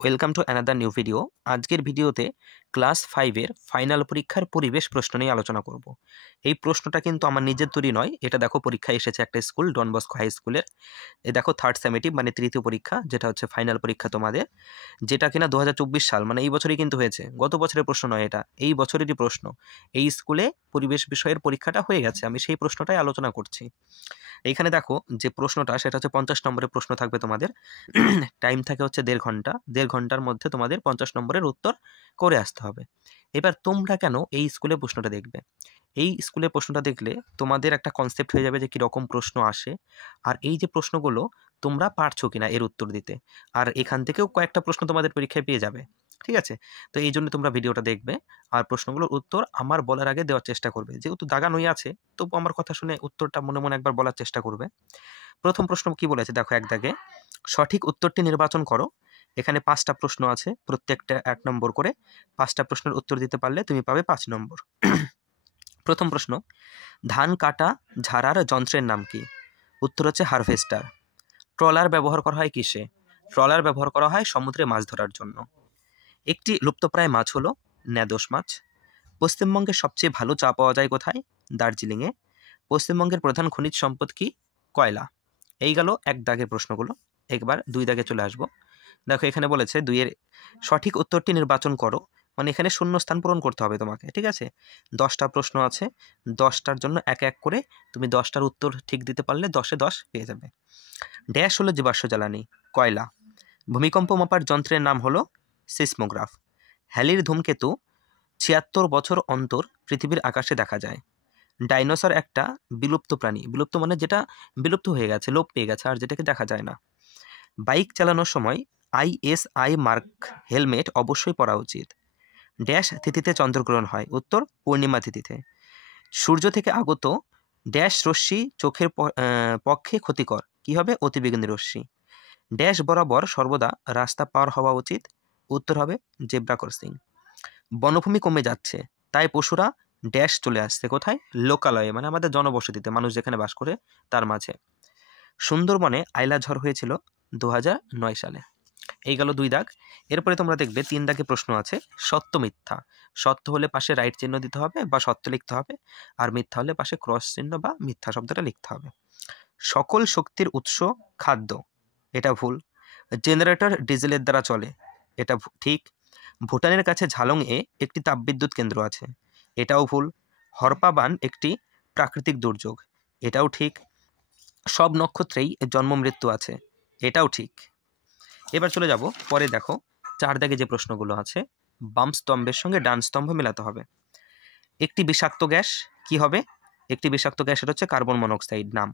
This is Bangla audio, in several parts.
Welcome to another new video. আজকের ভিডিওতে ক্লাস 5-এর ফাইনাল পরীক্ষার পরিবেশ প্রশ্ন নিয়ে আলোচনা করব। এই প্রশ্নটা কিন্তু আমার নিজের তৈরি নয়, এটা দেখো পরীক্ষায় এসেছে একটা স্কুল, ডন বস্কো হাই স্কুলের। এ দেখো থার্ড সেমেটিভ মানে তৃতীয় পরীক্ষা, যেটা হচ্ছে ফাইনাল পরীক্ষা তোমাদের, যেটা কিনা 2024 সাল মানে এই বছরই কিন্তু হয়েছে, গত বছরের প্রশ্ন নয়, এটা এই বছরেরই প্রশ্ন। এই স্কুলে পরিবেশ বিষয়ের পরীক্ষাটা হয়ে গেছে, আমি সেই প্রশ্নটাই আলোচনা করছি। এইখানে দেখো যে প্রশ্নটা, সেটা হচ্ছে 50 নম্বরের প্রশ্ন থাকবে তোমাদের। টাইম থাকে হচ্ছে 1.5 ঘন্টা। 1.5 ঘন্টার মধ্যে তোমাদের 50 নম্বরের উত্তর করে আসতে হবে। এবার তোমরা কেন এই স্কুলে প্রশ্নটা দেখবে? এই স্কুলে প্রশ্নটা দেখলে তোমাদের একটা কনসেপ্ট হয়ে যাবে যে কীরকম প্রশ্ন আসে, আর এই যে প্রশ্নগুলো তোমরা পারছো কিনা এর উত্তর দিতে। আর এখান থেকেও কয়েকটা প্রশ্ন তোমাদের পরীক্ষায় পেয়ে যাবে, ঠিক আছে? তো এই জন্য তোমরা ভিডিওটা দেখবে আর প্রশ্নগুলোর উত্তর আমার বলার আগে দেওয়ার চেষ্টা করবে। যেহেতু দাগানোই আছে, তবু আমার কথা শুনে উত্তরটা মনে মনে একবার বলার চেষ্টা করবে। প্রথম প্রশ্ন কি বলেছে দেখো, এক দাগে, সঠিক উত্তরটি নির্বাচন করো। এখানে 5টা প্রশ্ন আছে, প্রত্যেকটা 1 নম্বর করে। 5টা প্রশ্নের উত্তর দিতে পারলে তুমি পাবে 5 নম্বর। প্রথম প্রশ্ন, ধান কাটা ঝাড়ার যন্ত্রের নাম কি? উত্তর হচ্ছে হারভেস্টার। ট্রলার ব্যবহার করা হয় কিসে? ট্রলার ব্যবহার করা হয় সমুদ্রে মাছ ধরার জন্য। একটি লুপ্তপ্রায় মাছ হলো ন্যাদোস মাছ। পশ্চিমবঙ্গের সবচেয়ে ভালো চা পাওয়া যায় কোথায়? দার্জিলিংয়ে। পশ্চিমবঙ্গের প্রধান খনিজ সম্পদ কি? কয়লা। এই গেল 1 দাগের প্রশ্নগুলো। একবার 2 দাগে চলে আসবো। দেখো এখানে বলেছে 2-এর সঠিক উত্তরটি নির্বাচন করো, মানে এখানে শূন্যস্থান পূরণ করতে হবে তোমাকে, ঠিক আছে? 10টা প্রশ্ন আছে, 10টার জন্য এক এক করে তুমি 10টার উত্তর ঠিক দিতে পারলে 10-এ 10 পেয়ে যাবে। ড্যাশ হলো জীবাশ্ম জ্বালানি? কয়লা। ভূমিকম্প মাপার যন্ত্রের নাম হলো সিসমোগ্রাফ। হ্যালির ধূমকেতু 76 বছর অন্তর পৃথিবীর আকাশে দেখা যায়। ডাইনোসর একটা বিলুপ্ত প্রাণী। বিলুপ্ত মানে যেটা বিলুপ্ত হয়ে গেছে, লোপ পেয়ে গেছে, আর যেটাকে দেখা যায় না। বাইক চালানোর সময় ISI মার্ক হেলমেট অবশ্যই পরা উচিত। ড্যাশ তিথিতে চন্দ্রগ্রহণ হয়? উত্তর পূর্ণিমা তিথিতে। সূর্য থেকে আগত ড্যাশ রশ্মি চোখের পক্ষে ক্ষতিকর? কি হবে? অতিবেগুনি রশ্মি। ড্যাশ বরাবর সর্বদা রাস্তা পার হওয়া উচিত? উত্তর হবে জেব্রা ক্রসিং। বনভূমি কমে যাচ্ছে, তাই পশুরা ড্যাশ চলে আসছে কোথায়? লোকালয়ে, মানে আমাদের জনবসতিতে, মানুষ যেখানে বাস করে তার মাঝে। সুন্দরবনে আইলা ঝড় হয়েছিল 2009 সালে। এই গেল 2 দাগ। এরপরে তোমরা দেখবে 3 দাগে প্রশ্ন আছে সত্য মিথ্যা। সত্য হলে পাশে রাইট চিহ্ন দিতে হবে বা সত্য লিখতে হবে, আর মিথ্যা হলে পাশে ক্রস চিহ্ন বা মিথ্যা শব্দটা লিখতে হবে। সকল শক্তির উৎস খাদ্য, এটা ভুল। জেনারেটর ডিজেলের দ্বারা চলে, এটা ঠিক। ভুটানের কাছে ঝালং-এ একটি তাপবিদ্যুৎ কেন্দ্র আছে, এটাও ভুল। হরপা বান একটি প্রাকৃতিক দুর্যোগ, এটাও ঠিক। সব নক্ষত্রেই জন্ম মৃত্যু আছে, এটাও ঠিক। এবার চলে যাব পরে। দেখো 4 দাগে যে প্রশ্নগুলো আছে, বাম স্তম্ভের সঙ্গে ডান স্তম্ভ মেলাতে হবে। একটি বিষাক্ত গ্যাস কি হবে? একটি বিষাক্ত গ্যাস, এটা হচ্ছে কার্বন মনোক্সাইড নাম।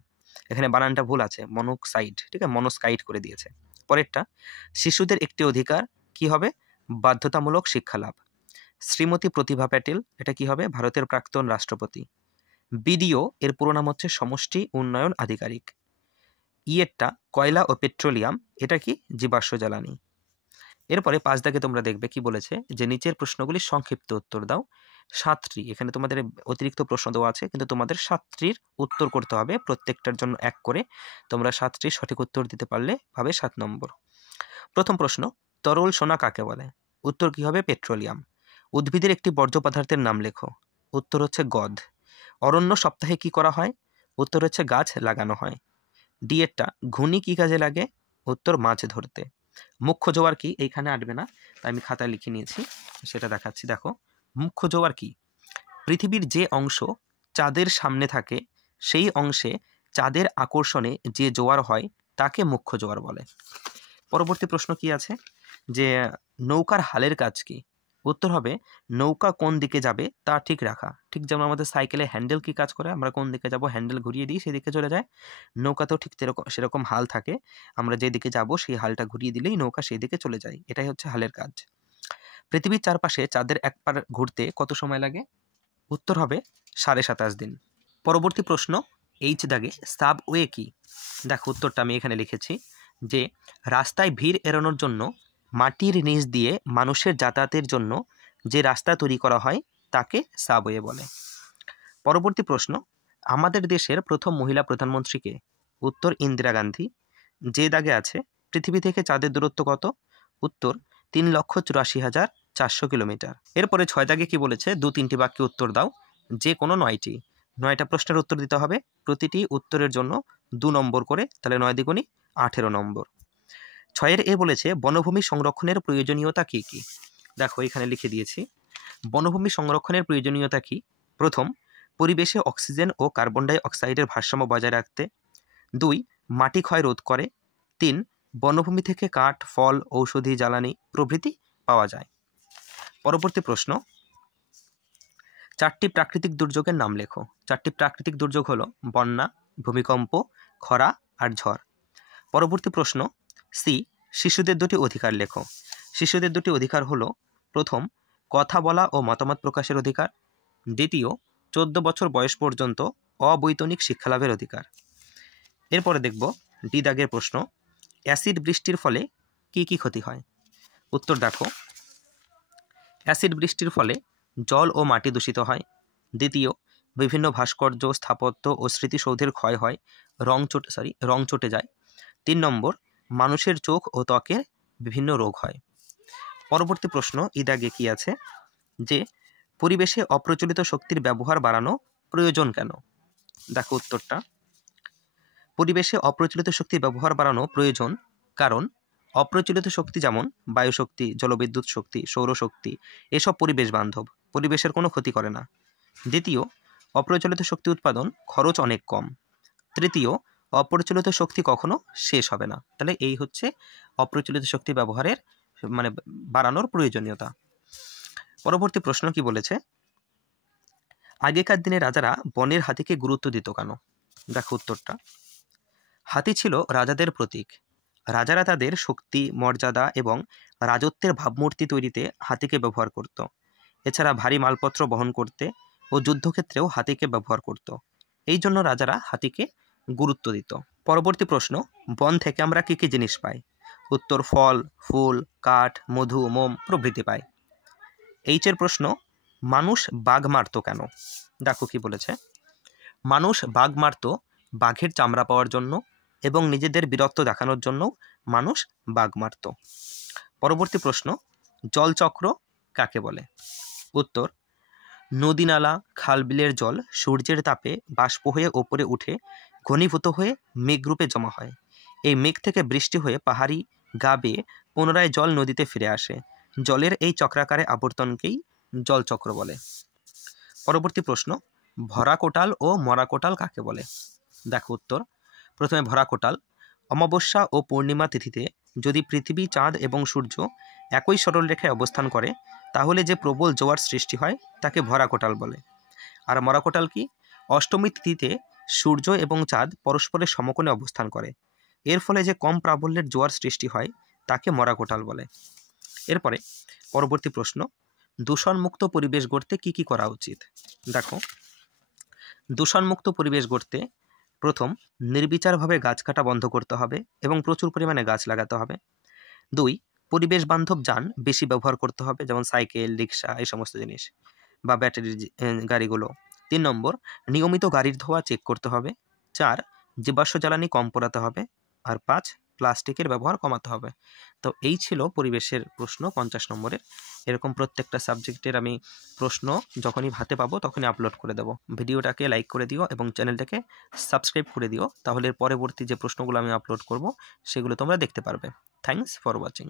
এখানে বানানটা ভুল আছে, মনোক্সাইড, ঠিক আছে, মনোক্সাইড করে দিয়েছে। পরেরটা, শিশুদের একটি অধিকার কি হবে? বাধ্যতামূলক শিক্ষা লাভ। শ্রীমতী প্রতিভা প্যাটেল, এটা কি হবে? ভারতের প্রাক্তন রাষ্ট্রপতি। বিডিও এর পুরো নাম হচ্ছে সমষ্টি উন্নয়ন আধিকারিক। ইয়েরটা কয়লা ও পেট্রোলিয়াম, এটা কি? জীবাশ্ম জ্বালানি। এরপরে 5 দাগে তোমরা দেখবে কি বলেছে, যে নিচের প্রশ্নগুলির সংক্ষিপ্ত উত্তর দাও। 7টি, এখানে তোমাদের অতিরিক্ত প্রশ্ন দেওয়া আছে, কিন্তু তোমাদের 7টির উত্তর করতে হবে, প্রত্যেকটার জন্য 1 করে। তোমরা 7টির সঠিক উত্তর দিতে পারলে পাবে 7 নম্বর। প্রথম প্রশ্ন, তরল সোনা কাকে বলে? উত্তর কি হবে? পেট্রোলিয়াম। উদ্ভিদের একটি বর্জ্য পদার্থের নাম লেখো। উত্তর হচ্ছে গদ। অরণ্য সপ্তাহে কি করা হয়? উত্তর হচ্ছে গাছ লাগানো হয়। ডিএরটা, ঘুনি কি কাজে লাগে? উত্তর মাছ ধরতে। মুখ্য জোয়ার কি? এইখানে আটবে না, তাই আমি খাতায় লিখে নিয়েছি, সেটা দেখাচ্ছি। দেখো মুখ্য জোয়ার কি? পৃথিবীর যে অংশ চাঁদের সামনে থাকে সেই অংশে চাঁদের আকর্ষণে যে জোয়ার হয় তাকে মুখ্য জোয়ার বলে। পরবর্তী প্রশ্ন কি আছে, যে নৌকার হালের কাজ কি? উত্তর হবে নৌকা কোন দিকে যাবে তা ঠিক রাখা। ঠিক যেমন আমাদের সাইকেলে হ্যান্ডেল কি কাজ করে, আমরা কোন দিকে যাব হ্যান্ডেল ঘুরিয়ে দিই, সেদিকে চলে যায়। নৌকাতেও ঠিক সেরকম হাল থাকে, আমরা যেদিকে যাব সেই হালটা ঘুরিয়ে দিলেই নৌকা সেই দিকে চলে যায়, এটাই হচ্ছে হালের কাজ। পৃথিবীর চারপাশে চাঁদের এক পার ঘুরতে কত সময় লাগে? উত্তর হবে 27.5 দিন। পরবর্তী প্রশ্ন, এইচ দাগে সাবওয়ে কি? দেখো উত্তরটা আমি এখানে লিখেছি, যে রাস্তায় ভিড় এড়ানোর জন্য মাটির নিচ দিয়ে মানুষের যাতায়াতের জন্য যে রাস্তা তৈরি করা হয় তাকে সাবওয়ে বলে। পরবর্তী প্রশ্ন, আমাদের দেশের প্রথম মহিলা প্রধানমন্ত্রী কে? উত্তর ইন্দিরা গান্ধী। যে দাগে আছে, পৃথিবী থেকে চাঁদের দূরত্ব কত? উত্তর 3,84,400 কিলোমিটার। এরপরে 6 দাগে কি বলেছে, 2-3টি বাক্যে উত্তর দাও, যে কোনো 9টা প্রশ্নের উত্তর দিতে হবে, প্রতিটি উত্তরের জন্য 2 নম্বর করে, তাহলে 9 দ্বিগুণে 18 নম্বর। 6 এ বলেছে বনভূমি সংরক্ষণের প্রয়োজনীয়তা কি কি। দেখো এখানে লিখে দিয়েছি। বনভূমি সংরক্ষণের প্রয়োজনীয়তা কি? প্রথম, পরিবেশে অক্সিজেন ও কার্বন ডাই অক্সাইডের ভারসাম্য বজায় রাখতে। 2, মাটি ক্ষয় রোধ করে। 3, বনভূমি থেকে কাঠ, ফল, ঔষধি, জ্বালানি প্রভৃতি পাওয়া যায়। পরবর্তী প্রশ্ন, 4টি প্রাকৃতিক দুর্যোগের নাম লেখো। 4টি প্রাকৃতিক দুর্যোগ হলো বন্যা, ভূমিকম্প, খরা আর ঝড়। পরবর্তী প্রশ্ন, সি, শিশুদের 2টি অধিকার লেখো। শিশুদের 2টি অধিকার হলো, প্রথম, কথা বলা ও মতামত প্রকাশের অধিকার। দ্বিতীয়, 14 বছর বয়স পর্যন্ত অবৈতনিক শিক্ষালাভের অধিকার। এরপরে দেখব ডি দাগের প্রশ্ন, অ্যাসিড বৃষ্টির ফলে কি কি ক্ষতি হয়। উত্তর দেখো, অ্যাসিড বৃষ্টির ফলে জল ও মাটি দূষিত হয়। দ্বিতীয়, বিভিন্ন ভাস্কর্য, স্থাপত্য ও স্মৃতিসৌধের ক্ষয় হয়, রং চটে যায়। 3 নম্বর, মানুষের চোখ ও ত্বকের বিভিন্ন রোগ হয়। পরবর্তী প্রশ্ন ই দাগে কি আছে, যে পরিবেশে অপ্রচলিত শক্তির ব্যবহার বাড়ানো প্রয়োজন কেন। দেখো উত্তরটা, পরিবেশে অপ্রচলিত শক্তির ব্যবহার বাড়ানো প্রয়োজন কারণ অপ্রচলিত শক্তি যেমন বায়ুশক্তি, জলবিদ্যুৎ শক্তি, সৌরশক্তি এসব পরিবেশ বান্ধব, পরিবেশের কোনো ক্ষতি করে না। দ্বিতীয়, অপ্রচলিত শক্তি উৎপাদন খরচ অনেক কম। তৃতীয়, অপ্রচলিত শক্তি কখনো শেষ হবে না। তাহলে এই হচ্ছে অপ্রচলিত শক্তি ব্যবহারের বাড়ানোর প্রয়োজনীয়তা। পরবর্তী প্রশ্ন কি বলেছে, আগেকার দিনে রাজারা বনের হাতিকে গুরুত্ব দিত কেন। দেখো উত্তরটা, হাতি ছিল রাজাদের প্রতীক। রাজারা তাদের শক্তি, মর্যাদা এবং রাজত্বের ভাবমূর্তি তৈরিতে হাতিকে ব্যবহার করত। এছাড়া ভারী মালপত্র বহন করতে ও যুদ্ধক্ষেত্রেও হাতিকে ব্যবহার করত। এই জন্য রাজারা হাতিকে গুরুত্ব দিত। পরবর্তী প্রশ্ন, বন থেকে আমরা কী কী জিনিস পাই। উত্তর, ফল, ফুল, কাঠ, মধু, মোম প্রভৃতি পাই। এইচের প্রশ্ন, মানুষ বাঘ মারত কেন। দেখো কি বলেছে, মানুষ বাঘ মারত বাঘের চামড়া পাওয়ার জন্য এবং নিজেদের বীরত্ব দেখানোর জন্য মানুষ বাঘ মারত। পরবর্তী প্রশ্ন, জলচক্র কাকে বলে। উত্তর, নদী, নালা, খাল, বিলের জল সূর্যের তাপে বাষ্প হয়ে ওপরে উঠে ঘনীভূত হয়ে মেঘরূপে জমা হয়। এই মেঘ থেকে বৃষ্টি হয়ে পাহাড়ি গা বেয়ে পুনরায় জল নদীতে ফিরে আসে। জলের এই চক্রাকারে আবর্তনকেই জলচক্র বলে। পরবর্তী প্রশ্ন, ভরা কোটাল ও মরা কোটাল কাকে বলে। দেখো উত্তর, প্রথমে ভরা কোটাল, অমাবস্যা ও পূর্ণিমা তিথিতে যদি পৃথিবী, চাঁদ এবং সূর্য একই সরলরেখায় অবস্থান করে তাহলে যে প্রবল জোয়ার সৃষ্টি হয় তাকে ভরা কোটাল বলে। আর মরা কোটাল কি, অষ্টমী তিথিতে সূর্য এবং চাঁদ পরস্পরের সমকোণে অবস্থান করে, এর ফলে যে কম প্রাবল্যের জোয়ার সৃষ্টি হয় তাকে মরা কোটাল বলে। এরপরে পরবর্তী প্রশ্ন, দূষণমুক্ত পরিবেশ গড়তে কি কি করা উচিত। দেখো, দূষণমুক্ত পরিবেশ গড়তে প্রথম, নির্বিচারভাবে গাছ কাটা বন্ধ করতে হবে এবং প্রচুর পরিমাণে গাছ লাগাতে হবে। 2, পরিবেশ বান্ধব যান বেশি ব্যবহার করতে হবে, যেমন সাইকেল, রিক্সা এই সমস্ত জিনিস বা ব্যাটারির গাড়িগুলো। 3 নম্বর, নিয়মিত গাড়ির ধোয়া চেক করতে হবে। 4, জীবাশ্ম জ্বালানি কম পোড়াতে হবে। আর 5, প্লাস্টিকের ব্যবহার কমাতে হবে। তো এই ছিল পরিবেশের প্রশ্ন 50 নম্বরের। এরকম প্রত্যেকটা সাবজেক্টের আমি প্রশ্ন যখনই হাতে পাবো তখনই আপলোড করে দেবো। ভিডিওটাকে লাইক করে দিও এবং চ্যানেলটাকে সাবস্ক্রাইব করে দিও, তাহলে পরবর্তী যে প্রশ্নগুলো আমি আপলোড করব সেগুলো তোমরা দেখতে পারবে। Thanks for watching.